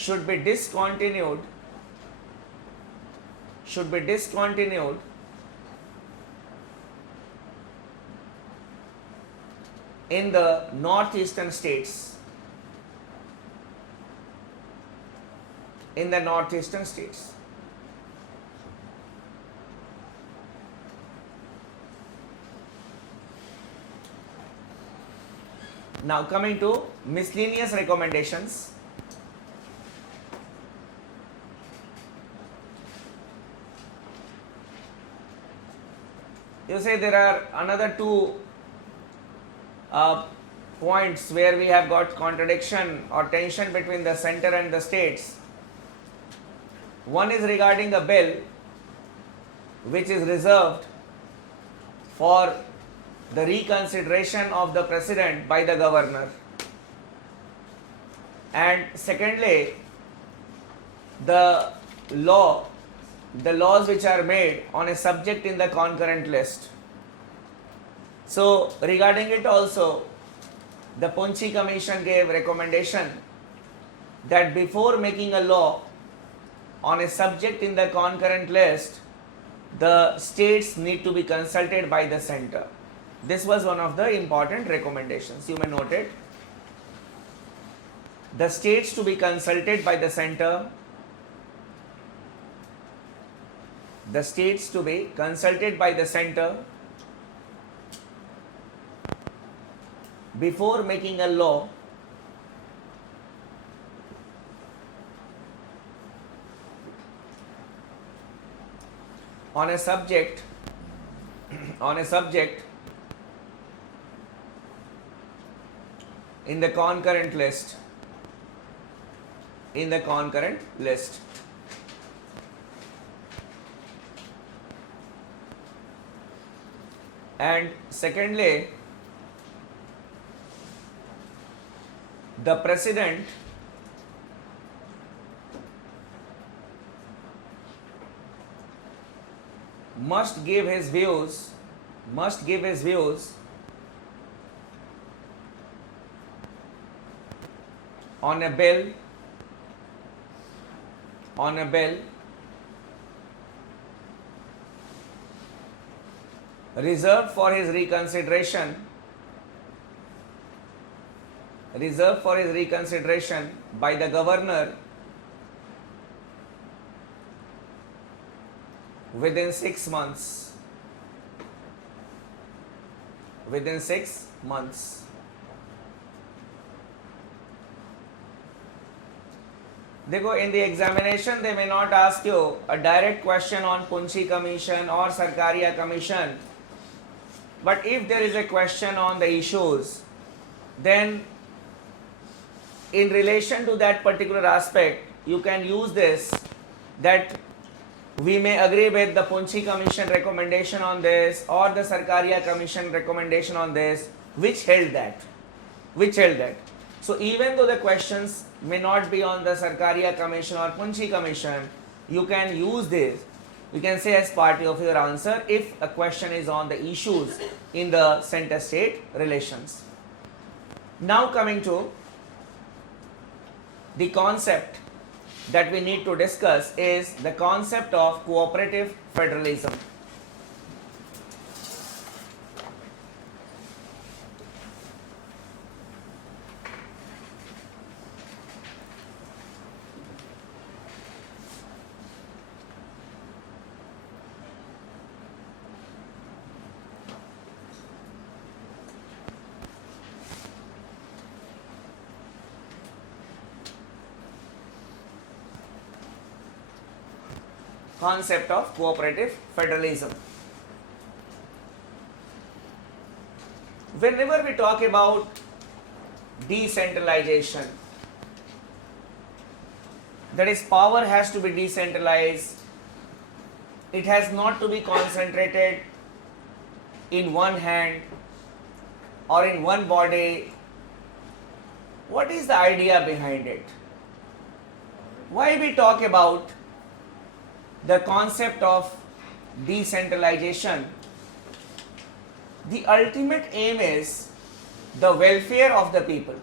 should be discontinued in the northeastern states. Now coming to miscellaneous recommendations. You say there are another two points where we have got contradiction or tension between the center and the states. One is regarding a bill which is reserved for the reconsideration of the president by the governor, and secondly the laws which are made on a subject in the concurrent list. So regarding it also, the Punchi Commission gave recommendation that before making a law on a subject in the concurrent list, the states need to be consulted by the center. This was one of the important recommendations. You may note it. The states to be consulted by the center. The states to be consulted by the center before making a law on a subject in the concurrent list. And secondly, the president must give his views on a bill reserved for his reconsideration by the governor within 6 months. देखो, in the examination they may not ask you a direct question on Punchi Commission or Sarkariya Commission, but if there is a question on the issues, then in relation to that particular aspect you can use this, that we may agree with the Punchi Commission recommendation on this or the Sarkariya Commission recommendation on this, which held that. So even though the questions may not be on the Sarkariya Commission or Punchi Commission, you can use this, you can say as part of your answer if a question is on the issues in the center-state relations. Now coming to the concept that we need to discuss is the concept of cooperative federalism. Concept of cooperative federalism. Whenever we talk about decentralization, that is, power has to be decentralized, it has not to be concentrated in one hand or in one body. What is the idea behind it? Why we talk about the concept of decentralization? The ultimate aim is the welfare of the people.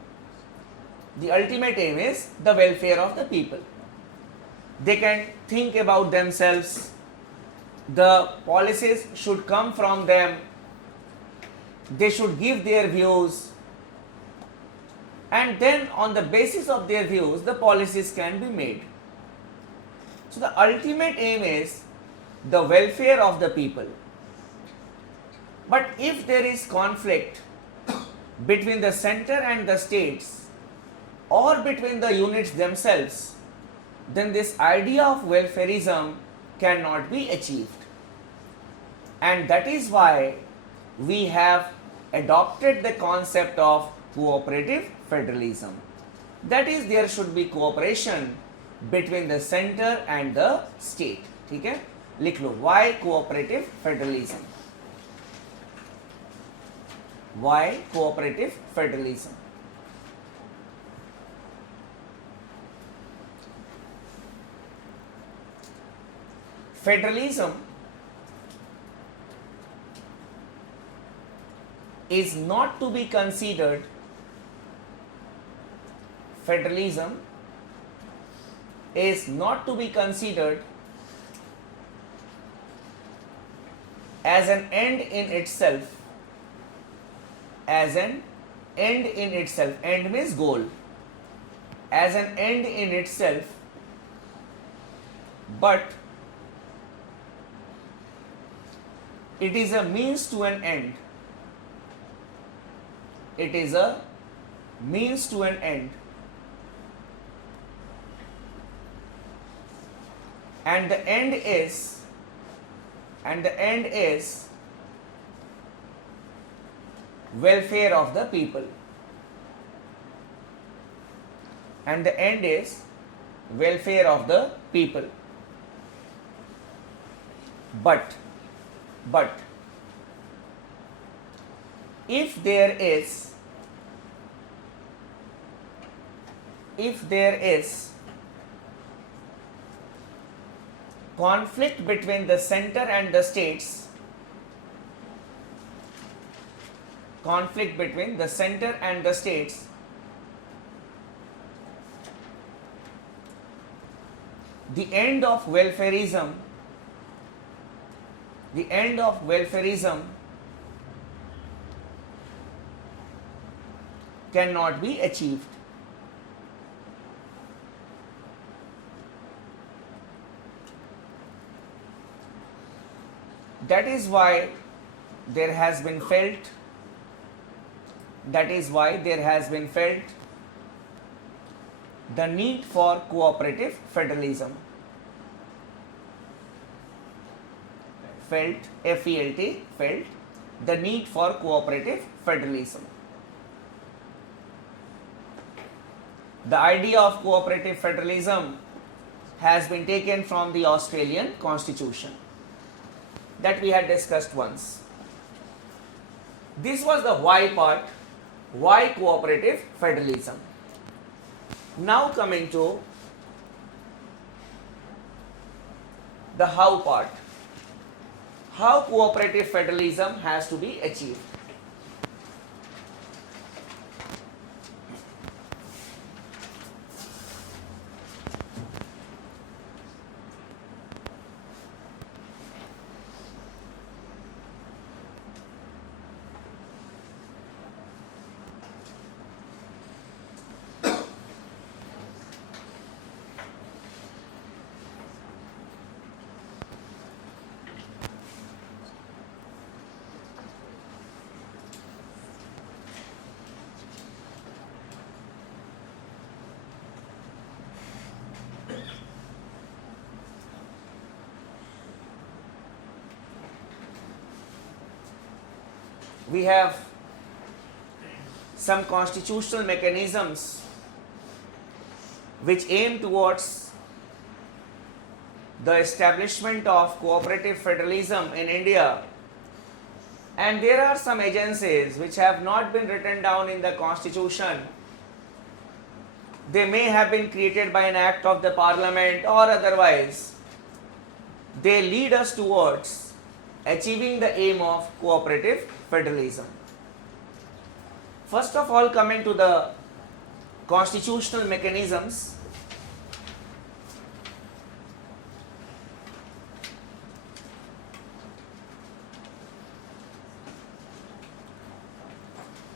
The ultimate aim is the welfare of the people. They can think about themselves. The policies should come from them. They should give their views. And then on the basis of their views, the policies can be made. So the ultimate aim is the welfare of the people. But if there is conflict between the center and the states or between the units themselves, then this idea of welfarism cannot be achieved. And that is why we have adopted the concept of cooperative federalism. That is, there should be cooperation between the center and the state. ठीक है, लिख लो, why cooperative federalism? Why cooperative federalism? Federalism is not to be considered, federalism is not to be considered as an end in itself, as an end in itself. End means goal. As an end in itself, but it is a means to an end. It is a means to an end. And the end is welfare of the people. And the end is welfare of the people. But if there is conflict between the center and the states, conflict between the center and the states, the end of welfarism cannot be achieved. That is why there has been felt the need for cooperative federalism. Felt, F-E-L-T, felt the need for cooperative federalism. The idea of cooperative federalism has been taken from the Australian Constitution that we had discussed once. This was the why part, why cooperative federalism. Now coming to the how part. How cooperative federalism has to be achieved. We have some constitutional mechanisms which aim towards the establishment of cooperative federalism in India, and there are some agencies which have not been written down in the constitution. They may have been created by an act of the parliament or otherwise. They lead us towards achieving the aim of cooperative federalism. First of all, coming to the constitutional mechanisms,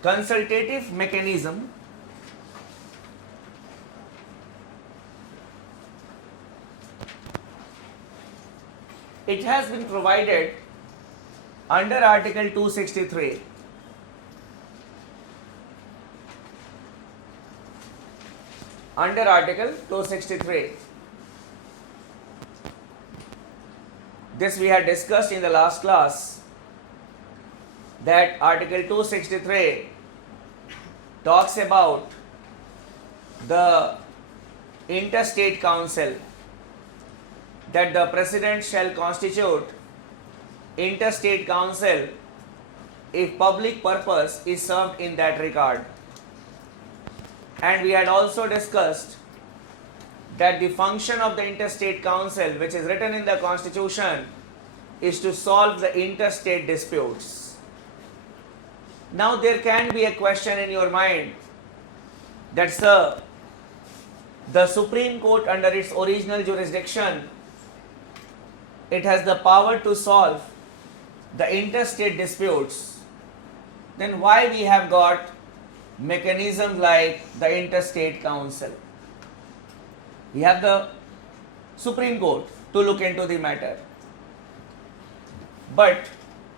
consultative mechanism, it has been provided under Article 263. Under Article 263. This we had discussed in the last class, that Article 263 talks about the interstate council, that the president shall constitute interstate council if public purpose is served in that regard. And we had also discussed that the function of the interstate council, which is written in the constitution, is to solve the interstate disputes. Now there can be a question in your mind that, sir, the Supreme Court under its original jurisdiction, it has the power to solve the interstate disputes. Then why we have got mechanisms like the interstate council? We have the Supreme Court to look into the matter. But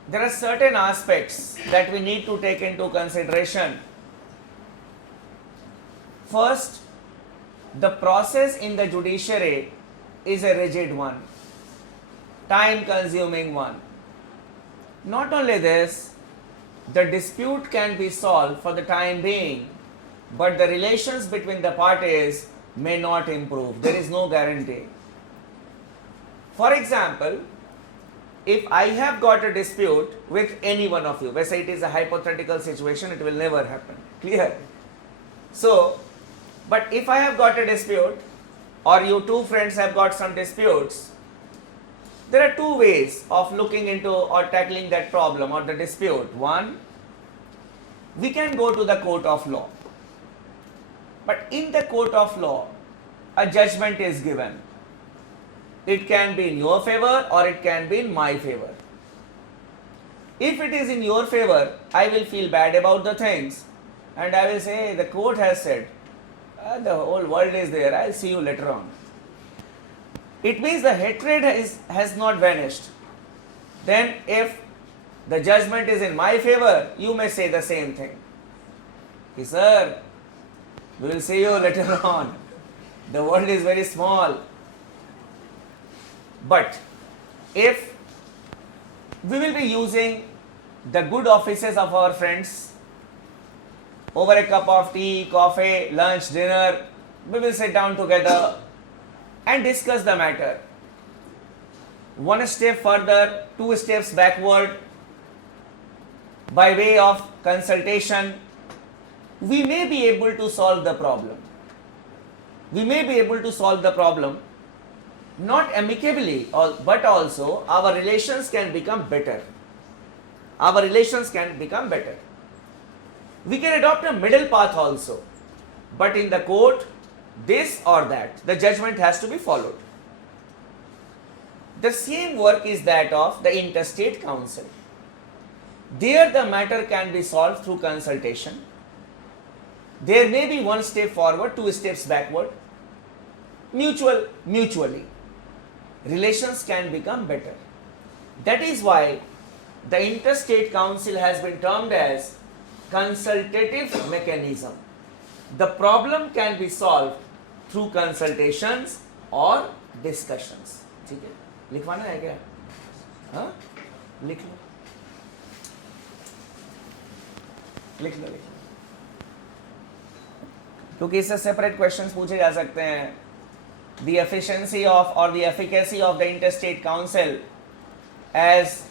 there are certain aspects that we need to take into consideration. First, the process in the judiciary is a rigid one, time-consuming one. Not only this, the dispute can be solved for the time being, but the relations between the parties may not improve. There is no guarantee. For example, if I have got a dispute with any one of you, let's say it is a hypothetical situation, it will never happen. Clear? So, but if I have got a dispute, or you two friends have got some disputes, there are two ways of looking into or tackling that problem or the dispute. One, we can go to the court of law. But in the court of law, a judgment is given. It can be in your favor or it can be in my favor. If it is in your favor, I will feel bad about the things and I will say, hey, the court has said, the whole world is there, I'll see you later on. It means the hatred has not vanished. Then if the judgment is in my favor, you may say the same thing. Hey, sir, we will see you later on. The world is very small. But if we will be using the good offices of our friends, over a cup of tea, coffee, lunch, dinner, we will sit down together and discuss the matter. One step further, two steps backward, by way of consultation, we may be able to solve the problem. We may be able to solve the problem, not amicably, but also our relations can become better. Our relations can become better. We can adopt a middle path also, but in the court, this or that, the judgment has to be followed. The same work is that of the interstate council. There the matter can be solved through consultation. There may be one step forward, two steps backward. Mutually. Relations can become better. That is why the interstate council has been termed as consultative mechanism. The problem can be solved through consultations or discussions. ठीक है? लिखवाना है क्या? हाँ? लिख लो. लिख लो. क्योंकि इससे सेपरेट क्वेश्चंस पूछे जा सकते हैं. The efficiency of or the efficacy of the interstate council as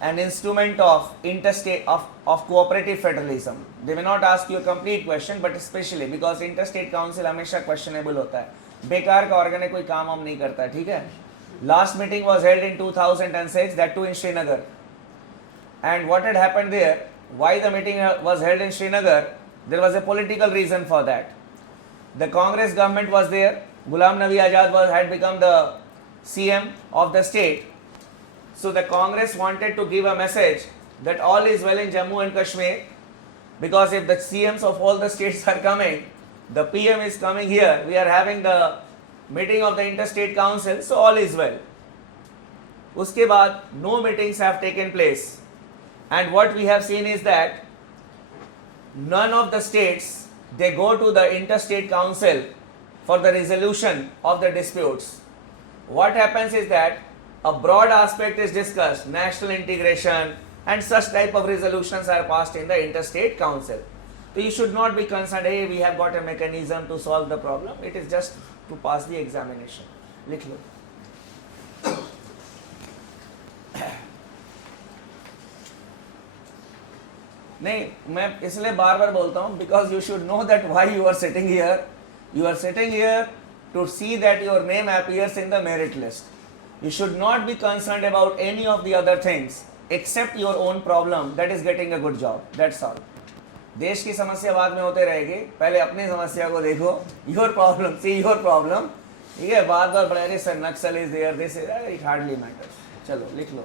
an instrument of interstate of cooperative federalism. They may not ask you a complete question, but especially because interstate council हमेशा questionable होता है. बेकार का organ कोई काम हम नहीं करता है, ठीक है? Last meeting was held in 2006, that too in Srinagar. And what had happened there? Why the meeting was held in Srinagar? There was a political reason for that. The Congress government was there. Ghulam Nabi Azad had become the CM of the state. So the Congress wanted to give a message that all is well in Jammu and Kashmir, because if the CMs of all the states are coming, the PM is coming here, we are having the meeting of the interstate council, so all is well. Uske baad no meetings have taken place, and what we have seen is that none of the states, they go to the interstate council for the resolution of the disputes. What happens is that a broad aspect is discussed, national integration, and such type of resolutions are passed in the interstate council. So you should not be concerned, hey, we have got a mechanism to solve the problem. It is just to pass the examination. लिख लो. नहीं, मैं इसलिए बार बार बोलता हूँ, because you should know that why you are sitting here. You are sitting here to see that your name appears in the merit list. You should not be concerned about any of the other things except your own problem, that is getting a good job. That's all. देश की समस्या बाद में होते रहेगी, पहले अपनी समस्या को देखो. Your problem, see your problem. ठीक है, बार बार बड़े अरे sir Naxal is there, this is, it hardly matters. चलो लिख लो.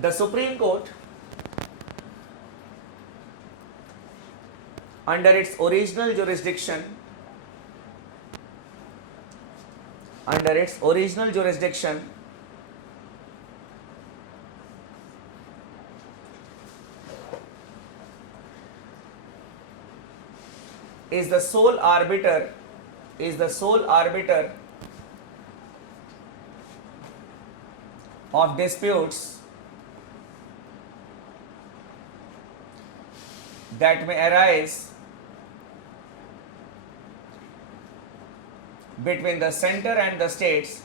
The Supreme Court, under its original jurisdiction, is the sole arbiter of disputes that may arise between the center and the states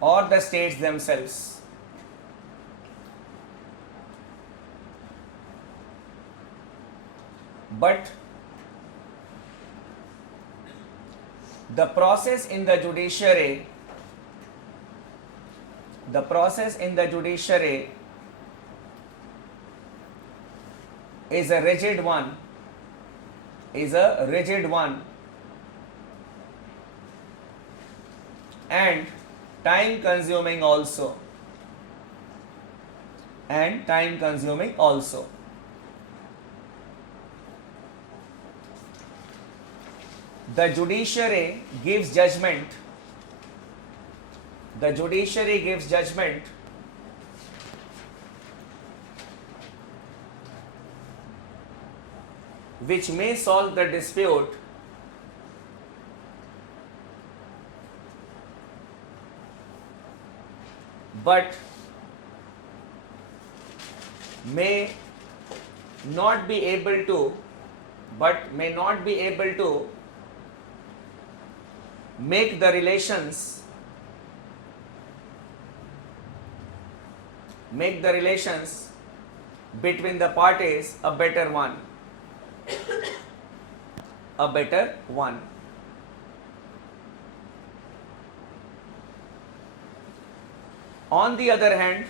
or the states themselves. But the process in the judiciary is a rigid one, and time consuming also. The judiciary gives judgment which may solve the dispute but may not be able to make the relations between the parties a better one. On the other hand,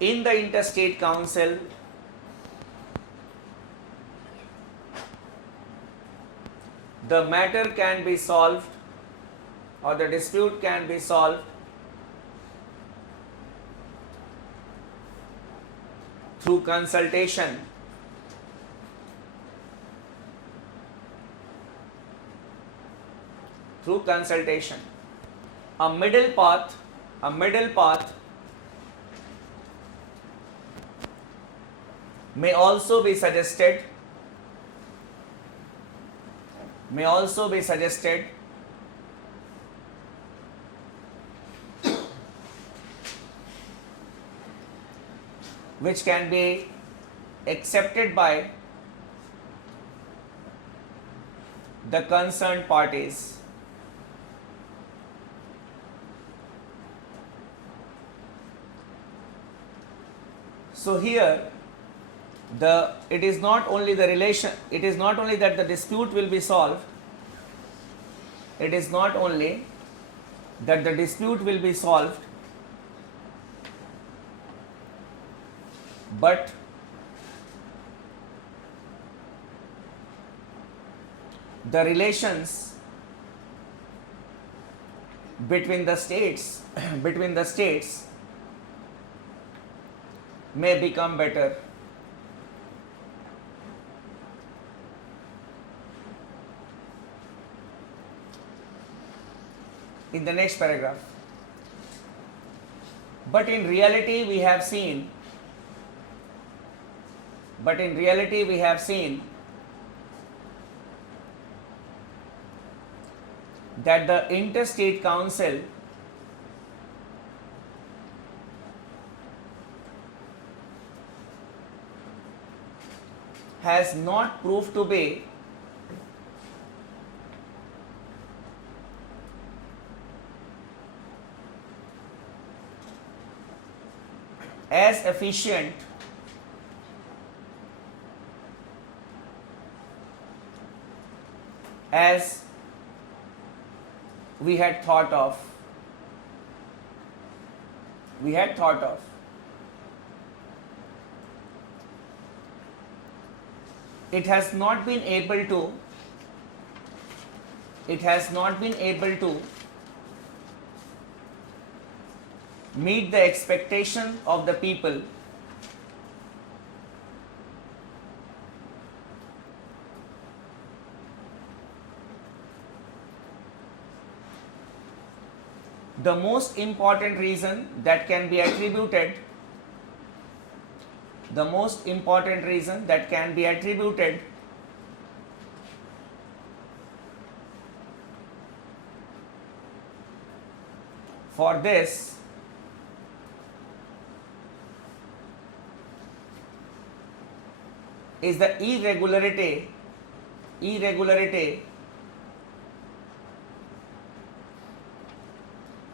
in the interstate council, the matter can be solved, or the dispute can be solved through consultation. A middle path may also be suggested which can be accepted by the concerned parties. So here it is not only that the dispute will be solved, but the relations between the states between the states may become better. In the next paragraph, but in reality we have seen that the interstate council has not proved to be as efficient as we had thought of. It has not been able to meet the expectation of the people the most important reason that can be attributed for this is the irregularity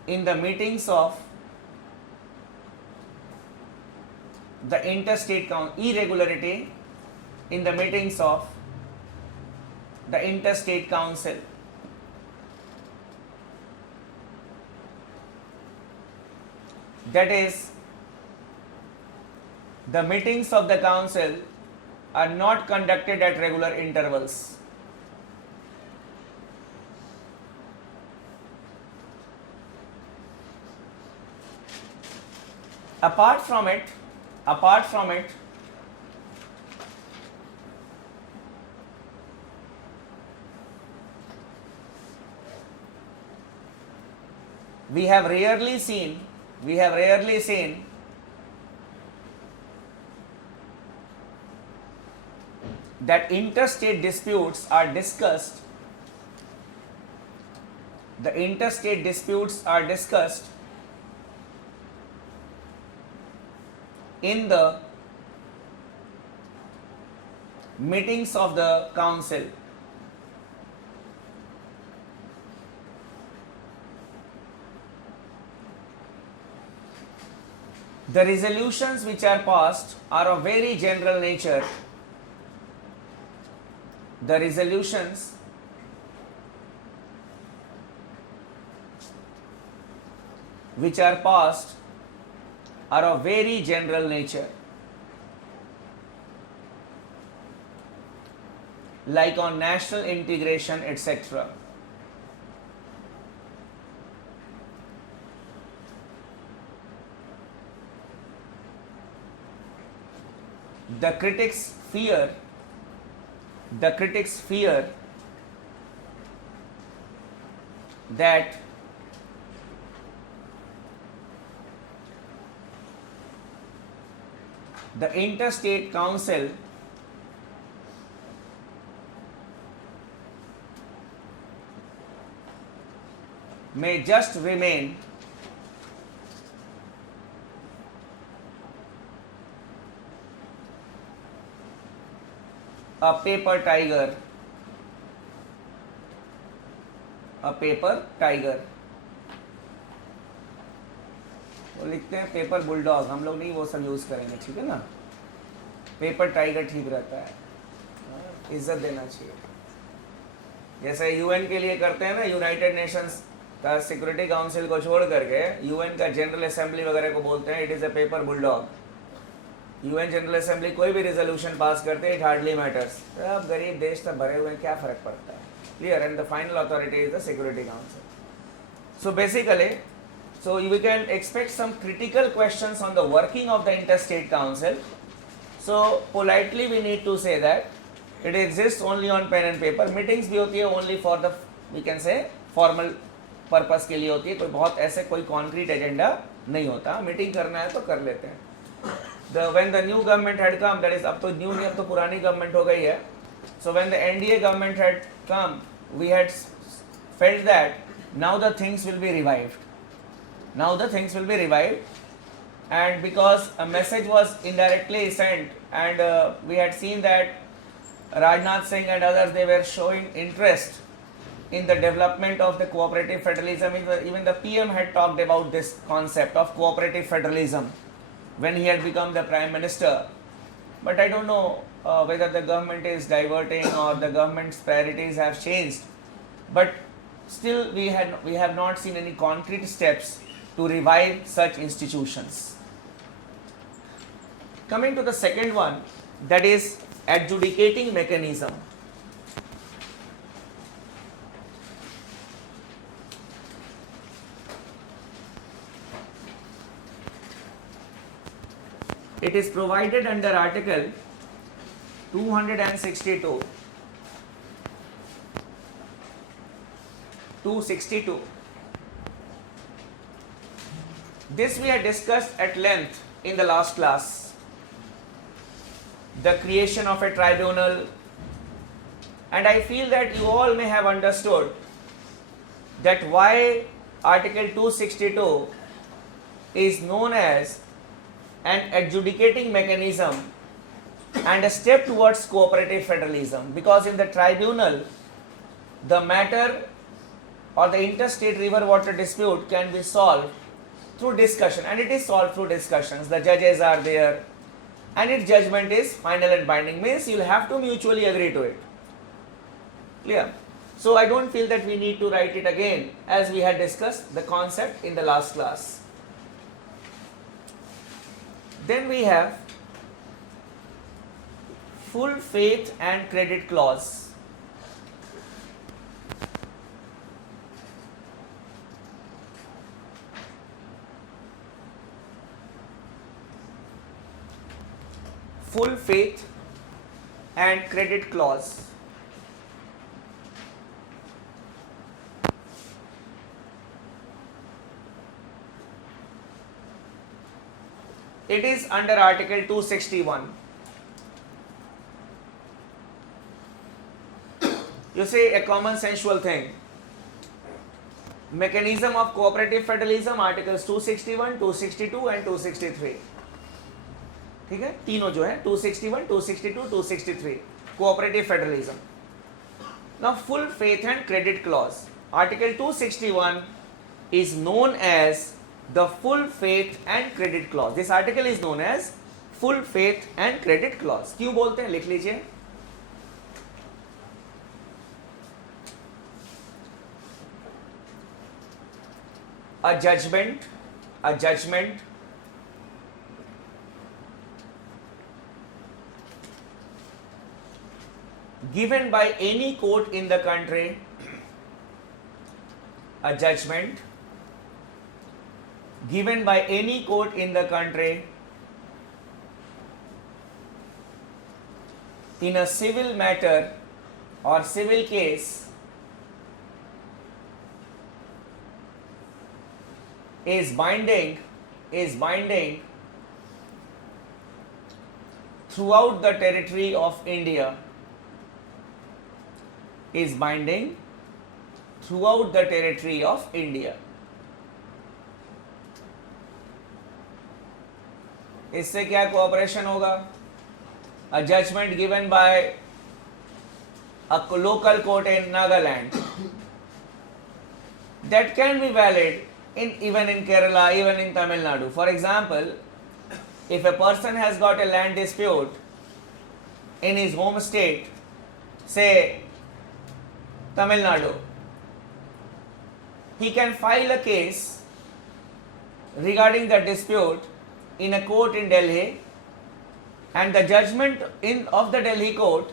in the meetings of the interstate council. That is, the meetings of the council are not conducted at regular intervals. Apart from it, we have rarely seen that interstate disputes are discussed in the meetings of the council. The resolutions which are passed are of very general nature. Like on national integration, etc. The critics fear that the interstate council may just remain a paper tiger. वो लिखते हैं paper bulldog, हम लोग नहीं वो सब use करेंगे, ठीक है ना। पेपर टाइगर ठीक रहता है, इज्जत देना चाहिए। जैसे यूएन के लिए करते हैं ना, यूनाइटेड नेशंस का सिक्योरिटी काउंसिल को छोड़ करके यूएन का जनरल असेंबली वगैरह को बोलते हैं it is a paper bulldog. UN general assembly कोई भी रेजोल्यूशन पास करते हैं, इट हार्डली मैटर्स। अब गरीब देश तक भरे हुए हैं, क्या फर्क पड़ता है? Clear? And the final authority is the security council. So basically, so we can expect some critical questions on the working of the interstate council. So politely we need to say that it exists only on pen and paper. Meetings भी होती है only for the, we can say, formal purpose के लिए होती है, कोई बहुत ऐसे कोई concrete agenda नहीं होता. मीटिंग करना है तो कर लेते हैं. When the new government had come, that is अब तो new नहीं, अब तो पुरानी government हो गई है. So when the NDA government had come, we had felt that now the things will be revived. Now the things will be revived, and because a message was indirectly sent, and we had seen that Rajnath Singh and others, they were showing interest in the development of the cooperative federalism. Even the PM had talked about this concept of cooperative federalism when he had become the Prime Minister. But I don't know whether the government is diverting or the government's priorities have changed. But still we have not seen any concrete steps to revive such institutions. Coming to the second one, that is adjudicating mechanism. It is provided under Article 262. 262. This we had discussed at length in the last class. The creation of a tribunal, and I feel that you all may have understood that why Article 262 is known as an adjudicating mechanism and a step towards cooperative federalism, because in the tribunal the matter or the interstate river water dispute can be solved through discussion, and it is solved through discussions. The judges are there and its judgment is final and binding, means you will have to mutually agree to it. Clear? So I don't feel that we need to write it again, as we had discussed the concept in the last class. Then we have full faith and credit clause. Full faith and credit clause. It is under Article 261. You see, a common sensual thing. Mechanism of cooperative federalism, Articles 261, 262 and 263. ठीक है, तीनों जो है 261, 262, 263 cooperative federalism. Now full faith and credit clause. Article 261 is known as the full faith and credit clause. This article is known as full faith and credit clause. क्यों बोलते हैं, लिख लीजिए. A judgment given by any court in the country, a judgment given by any court in the country in a civil matter or civil case is binding throughout the territory of India, is binding throughout the territory of India. इससे क्या cooperation होगा? A judgment given by a local court in Nagaland that can be valid even in Kerala, even in Tamil Nadu. For example, if a person has got a land dispute in his home state, say Tamil Nadu, he can file a case regarding the dispute in a court in Delhi, and the judgment of the Delhi court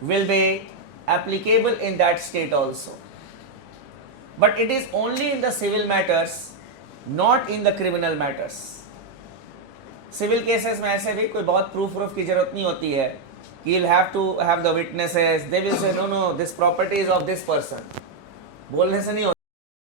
will be applicable in that state also. But it is only in the civil matters, not in the criminal matters. Civil cases में ऐसे भी कोई बहुत proof की जरूरत नहीं होती है कि you'll have to have the witnesses, they will say no, this property is of this person, बोलने से नहीं होता.